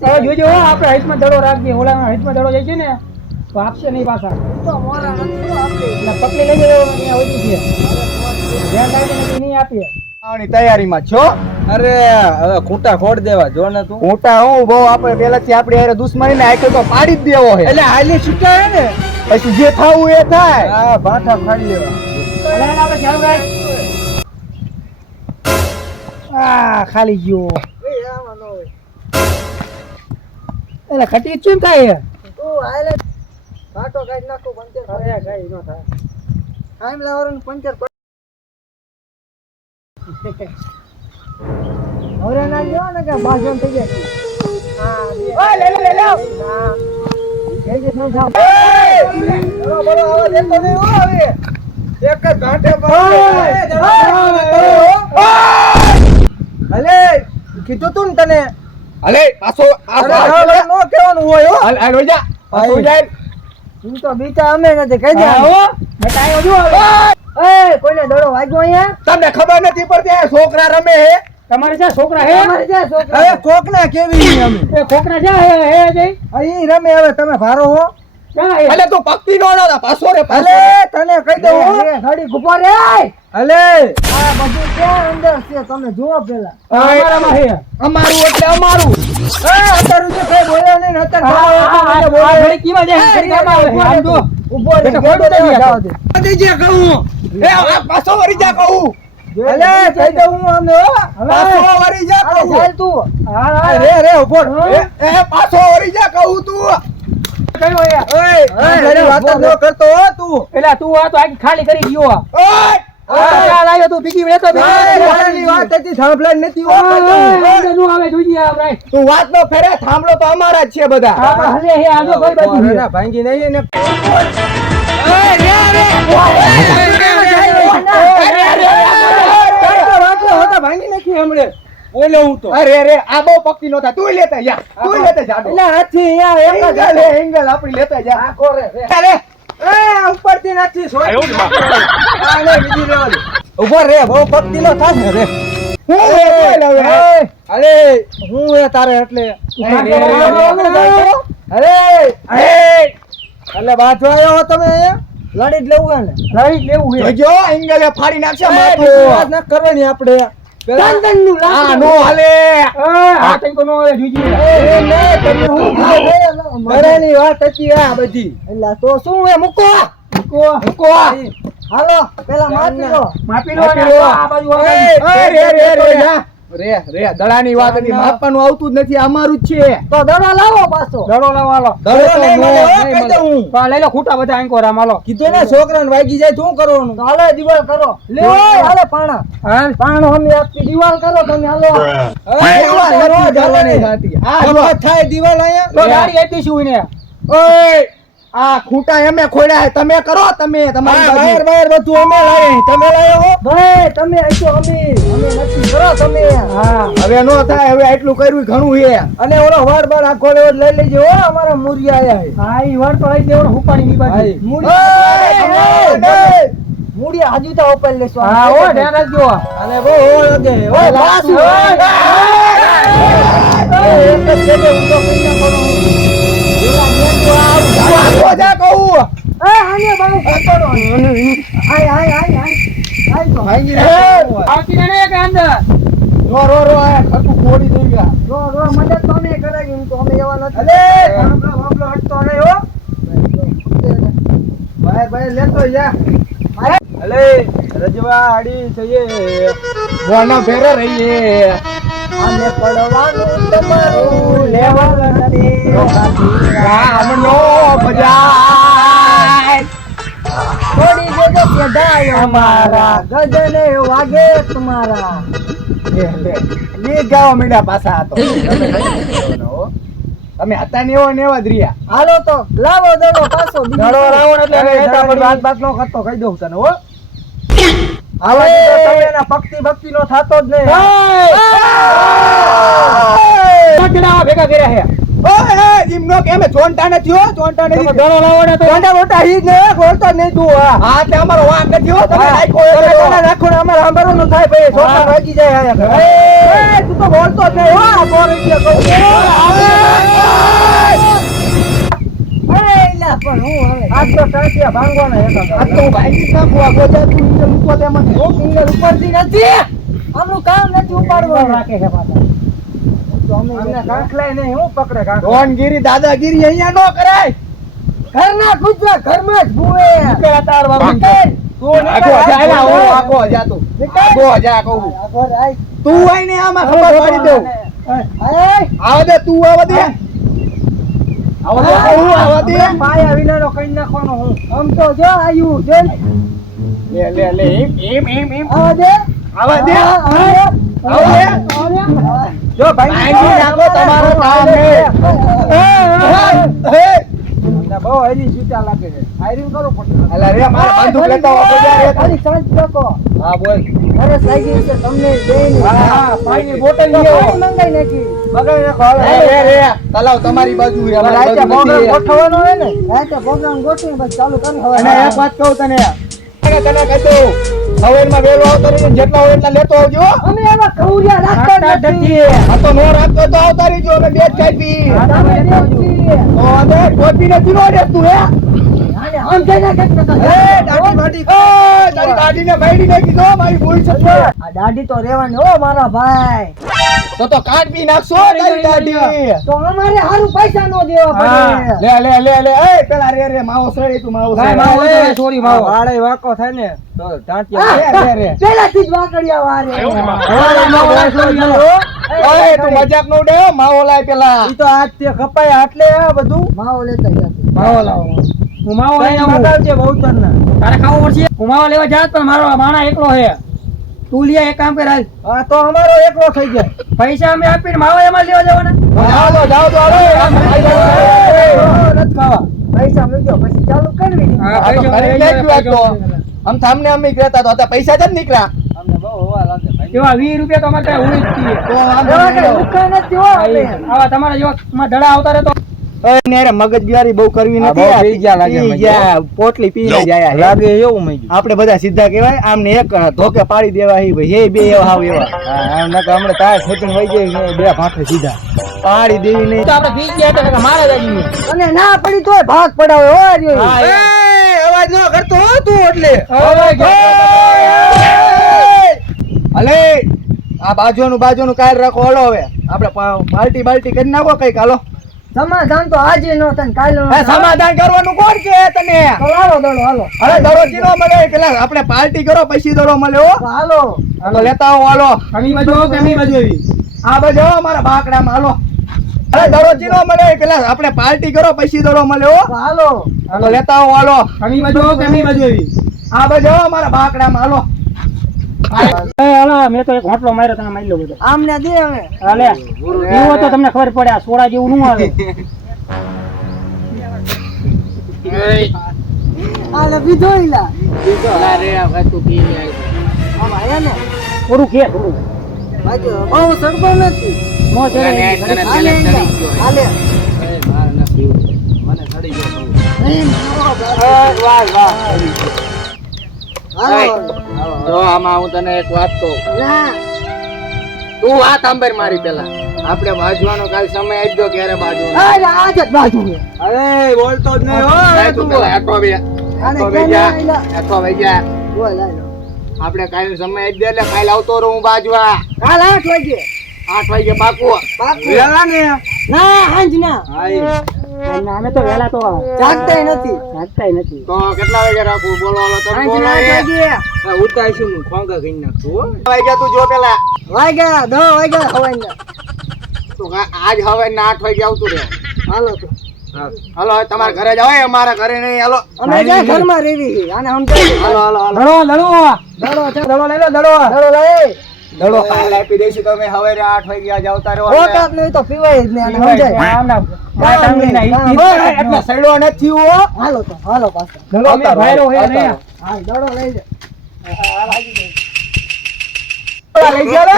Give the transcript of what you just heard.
હવે જોજો આપણે હાઈટમાં દડો રાખીએ, ઓલા હાઈટમાં દડો જાય છે ને તો આપશે નહીં પાછા. તો મોરા નથી આપણે પકડી લઈ જવો અહીંયા ઓછી છે, ધ્યાન રાખીને નહીં આપીએ. આની તૈયારીમાં છો. અરે હવે ખૂંટા ખોડ દેવા જો ને તું. મોટા હું બહુ આપણે પેલાથી આપણી હારે દુશ્મની ને આખો તો પાડી જ દેવો છે. એટલે હાલી છૂટા હે ને પછી જે થાવું એ થાય. હા ભાઠા ફાડી લેવા. આપણે ચાલુ રાખ. આ ખાલી ગયો એટલે ખટી ચૂન થાય તું હાલે ભાટો કાઢી નાખો પંચર અરે કઈ નો થાય. ટાઈમ લાવવાનું પંચર હવે ના જો ને કે ભાષણ થઈ જાય. હા ઓય લે લે લે હા કઈ જે નો થાવ. બરો બરો આવા દેતો નહીં હો હવે એક જ ઘાટે પર અલે કીધું તું ને તને અલે પાછો અરે નો કહેવાનું હોય હો હાલ હાલ હોય જા પાછો જાય. તું તો બીતા અમે નથી કહી દે આવો બેટા આયો જો એ કોઈને દડો વાગ્યો અહીંયા તમને ખબર નથી પડતી આ છોકરા રમે હે. તમારે છે છોકરા હે? અમારે જ્યાં છોકરા હવે કોકના કેવી અમે એ છોકરા છે હે જઈ અહીં રમે હવે તમે ભારો હો ક્યાં હે? અલે તું પક્કી નો ના પાછો રે અલે તને કહી દઉં હો ગાડી ગુપો રે અલે આ બધું ક્યાં અંદર છે તમે જુઓ પેલા અમારામાં હે. અમારું એટલે અમારું. અત્યારે જે કઈ બોલ્યો નહીં ને અત્યારે આ ઘડી કીમાં જાય ઘડી કામ આવે આમ જો ઉભો રે બેટા, ખોટું નથી જાવ દે દીજે કહું એ આ પાછો વરી જા કહું. અલે કહી દઉં હું અમને હો પાછો વરી જા અરે કહું. ચાલ તું હા રે રે ઉભો એ પાછો વરી જા કહું તું. કયો યાર ઓય ઘણી વાત ન કરતો હો તું પેલા તું આ તો આખી ખાલી કરી ગયો ઓય ચાલ આવ્યો તું બીજી વેતો મારી વાત હતી સાંભળાય નથી હો નું આવે જોઈએ આપણે તું વાત નો ફેરે થાંભલો તો અમારા જ છે બધા. આપણે હલે હે આજો કોઈ બાજુ છે. ભાંગી નહીં ને ભાંગી નાખી હમણે બોલો હું તો અરે રે આ બહુ પક્કી નો થાય. તું લેતા જા તું લેતા જા. એટલે હાથી અહીંયા એક જ એંગલ હે, એંગલ આપણી લેતા જા. આખો રે અરે એ ઉપરથી નથી સોય આ લે બીજી લેવા દે ઉભો રે બહુ પક્કી નો થાય ને રે હું બોલ હવે. અરે હું એ તારે એટલે અરે એટલે બાજુ આવ્યો હો તમે અહીંયા લડી જ લેવું હે ને લઈ લેવું હે જોજો એંગલે ફાડી નાખશે બીજી વાત માથું. ન કરવાની આપણે પેલા નું આ નો હાલે. આ તઈ નો આવે જોઈએ એ લે તમે હું મરાની વાત હતી આ બધી એટલે તો શું હે મૂકો મૂકો. હાલો પેલા માપી લો માપી લો અને આ બાજુ એ રે રે રે જા. રે રે દડાની વાત હતી માપવાનું આવતું જ નથી અમારું જ છે. તો દડો લાવો પાછો દડો લાવો હાલો દડો તો નહીં નો, મળે, હો, નહીં કહી મળે. દઉં. તો આ લઈ લો ખૂટા બધા આંકો રામ હાલો કીધું ને છોકરાને વાગી જાય શું કરવાનું તો હાલો દિવાલ કરો લે ઓય હાલો પાણા હા પાણો અમે આપી દિવાલ કરો તમે હાલો દિવાલ નથી કરવાની થતી. આ જો. થાય દિવાલ અહીંયા તો ગાડી હતી શું ને ઓય આ ખૂંટા એમે ખોડ્યા છે. તમે કરો તમે તમારી વાયર બાજુ. વાયર બધું અમે લાવીએ તમે લાવ્યો હો ભાઈ તમે આઈજો અમે નથી કરો તમે હા હવે નો થાય. હવે આટલું કર્યું ઘણું છે. અને ઓલો વાડ બાર આખો લેવો લઈ લેજો હો અમારા મુરિયા આયા છે હા ઈ વર તો લઈ દેવડો હુપાડી ની બાજુ મુરિયા હાજુ તો ઉપર લેશો હા ઓ ધ્યાન રાખજો અને બહુ લાગે ઓય પાછું એક જ જગ્યાએ ઊભો કરી નાખો આગો જા કહું. આને બહુ પકડો આય આય આય આય તો ભાંગી નાખો. આવતી ને કે અંદર રો રો રો આ ખતું ખોડી દઈ ગયા. રો રો મદદ તો અમે કરાવી હું તો અમે એવા નથી અલે! બાબલો બાબલો હટતો નહીં હો ભાઈ ભાઈ લેતો જા અલે રજવાડી થઈએ બોના ફેરે રહીએ. આને પડવાનું તમારું લેવાનું નથી રામનો બજાય. થોડી જગ્યા કેદાય અમારા ગજને વાગે તમારા ગીત ગાવા માંડ્યા પાછા આ તો. તમે હતા ને એવો ને એવા જ રહ્યા. હાલો તો લાવો દડો પાછો દડો રાવણ એટલે અરે, નેતા દડો પણ વાત બાત નો કરતો કહી દઉં તને હો આવા હવે તો તમે તમે એના ભક્તિ નો થાતો જ નહીં જણા ભેગા કર્યા હે ઓય જીમનો કે અમે ચોંટા નથી હો. ચોંટા નથી. દડો લાવો ને તો મોટા મોટા હી ને બોલતો નહીં તું હા તે અમારો વાંક નથી હો. તમે નાખ્યો તમે એટલે કોને નાખો ને અમારે સાંભળવાનું થાય ભાઈ છોકરા હા. ભાગી જાય આયા. એ તું તો બોલતો જ નહીં હો આ બોરી કે કહું આજ તો ટાંટિયા ભાંગવાનો હતો આ તો ભાઈ નાખું આ ગોજા તું ઇંગલ મૂકો તેમાં ઇંગલ ઉપરથી નથી આમનું કામ નથી ઉપાડવાનું રાખે છે પાછા અમને કાંખલાય નહીં હું પકડે કાંખલા ડોનગીરી દાદાગીરી અહીંયા નો કરાય ઘરના કૂતરા ઘરમાં જ ભૂવે નીકળ તાર બાબુ તું આગો જા એલા હું આગો જા તું આગો જા કહું તું આઈને આમાં ખબર પાડી દઉં આવા દે તું આવા દે આવા દે પાયા વિનાનો કઈ નાખવાનો હું આમ તો જો આયુ છે લે એમ આવા દે આવા દે જો ભાઈ આઈ નાખો તમારો કામ હે તમને બહુ હરી છૂટા લાગે છે આયરું કરો પડશે અલા રે માર બંદૂક લેતા આવો ગોજા રે ખાલી સાંજ લોકો હા બોલ અરે સાઈગી છે તમને દેની હા પાણીની બોટલ તો લેવો પાણી મંગાઈ નાખી બગાડી નાખો રે તલાવ તમારી બાજુ છે અમારી રાતે બાજુ પ્રોગ્રામ નથી. ગોઠવવાનો હોય ને રાતે પ્રોગ્રામ ગોઠવી બસ ચાલુ કરી હવે અને એક વાત કહું તને તને કહી દઉં હવેરમાં વેલો આવતો રહીને જેટલા હોય એટલા લેતો આવજો અમે એવા કૌરિયા રાખતા નથી આ તો નો રાખતો તો આવતા રહીજો અમે બે જ કાપી તમે દેખી તો અને ટોપી નથી નો દે તું હે આને આમ જઈને કેટલા એ દાઢી માટી તારી દાઢીને ભાઈડી નાખી દો મારી ભૂલ છે આ દાઢી તો રેવાની હો મારા ભાઈ તો કાટ બી નાખશો તારી દાઢી તો અમારે હારું પૈસા નો દેવા પડે લે એ પેલા રે માવો સડી તું માવો સોરી માવો વાળે વાકો થાય ને તો રે પેલાથી જ વાકડિયા વારે ઓય તું મજાક નો ઉડે માવો લાય પેલા ઈ તો આજ તે કપાય આટલે આ બધું માવો લેતા ગયા માવો લાવો હું માવો લઈને આવું છે બહુતર ના તારે ખાવું પડશે હું માવો લેવા જાત પણ મારો માણા એકલો છે તું લે એક કામ કર હાલ હા તો અમારો એકલો થઈ જાય પૈસા અમે આપીને માવો એમાં લેવા જવાના જાઓ તો નથી ખાવા પૈસા મૂક્યો પછી ચાલુ કરવી હા, આ તો કરી નાખ્યું આ તો. આમ સામને અમે કહેતા તો હતા પૈસા જ નીકળ્યા અમને બહુ હવા લાગે ભાઈ એવા 20 રૂપિયા તો અમારે ત્યાં હોય જ છીએ. તો આમ એવા કઈ ઉઠા નથી હો આપણે. આવા તમારા જેવા માં ધડા આવતા રહે તો ઓય નેરે મગજ બિયારી બહુ કરવી હા, નથી બહુ પી ગયા લાગે પી મને. ગયા, પોટલી પીને જાય લાગે એવું મઈ આપણે બધા સીધા કહેવાય આમને એક ધોકે પાડી દેવા હી ભાઈ હે બે એવા હાવ એવા હા નકર હમણે તાર ખેતી વઈ ગઈ ને બે ભાખે સીધા પાડી દેવી નહીં તો આપણે પી ગયા એટલે મારા જાજી અને ના પડી તોય ભાગ પડાવે હો રહ્યો હા, એ. અવાજ ન કરતો હો તું એટલે અલે આ બાજુનું કાલ રાખો હલો હવે આપણે પાર્ટી બાલ્ટી કરી નાખો કઈક હાલો સમાધાન તો આજે નો થાય કાલે નો આ સમાધાન કરવાનું કોણ કે તને હાલો દડો હાલો અરે દડો ચીનો મળે પેલા આપણે પાર્ટી કરો પછી દડો મળે હો હાલો હાલો લેતા આવો હાલો કમી બાજુ આવો કે અમી બાજુ આવી આ બાજુ આવો મારા બાકડામાં હાલો અરે દડો ચીનો મળે પેલા આપણે પાર્ટી કરો પછી દડો મળે હો હાલો હાલો લેતા આવો હાલો કમી બાજુ આવો કે અમી બાજુ આવી આ બાજુ આવો મારા બાકડામાં હાલો હાલો મેં તો એક હોટલો માર્યો તને મારી લો બધો આમને દે હવે હાલે એવું તો તમને ખબર પડે આ સોડા જેવું નું આવે આલે બીજો ઈલા આમ આયા ને થોડું કે થોડું બાજુ બહુ સડકો નથી નો ચડે હાલે હાલે વાહ વાહ હાલો જો આમાં હું તને એક વાત કહું ના તું વાત સાંભળ મારી પેલા આપણે બાજવાનો કાલ સમય આપી દો ક્યારે બાજવાનો અરે આજ જ બાજુ છે અરે બોલતો જ નહીં હો તું પેલા હેઠો બે આને હેઠો કેમ બેજા આયલા? હેઠો બેજા બોલ હાલો આપણે કાલ સમય આપી દે એટલે કાલ આવતો રહું હું બાજવા કાલ 8 વાગે 8 વાગે પાકું પાકું. વેલા ને ના હાંજ ના અમે તો વહેલા તો જાગતાય નથી જાગતાય નથી તો કેટલા વાગે રાખું બોલો હાલો તમે હાંજ બોલો ના એ. વાગે ઉતારીશું હું ખોંગા કરી નાખું હો વાગ્યા તું જો પેલા વાગ્યા 10 વાગ્યા હવાના તું આજ હવે 8 વાગે આવતું રહે હાલો તો હાલો હવે તમારા ઘરે જાવ અમારા ઘરે નહીં હાલો અમે જ્યાં ઘરમાં રેવી છે આને સમજાવી હાલો હાલો હાલો લડો લડો દડો છે દડો લઈ લો દડો દડો લઈ દડો કાલ આપી દઈશું તમે હવે 8 વાગ્યા જાવતા રહો ખોટાક નહીં તો પીવાય જ નહીં આને સમજાય આમના બાય ટાંગલીના એટલે સડો નથી હો હાલો તો હાલો પાછા દડો અમે ભાઈરો હે ને હા દડો લઈ લે લઈ ગયા રે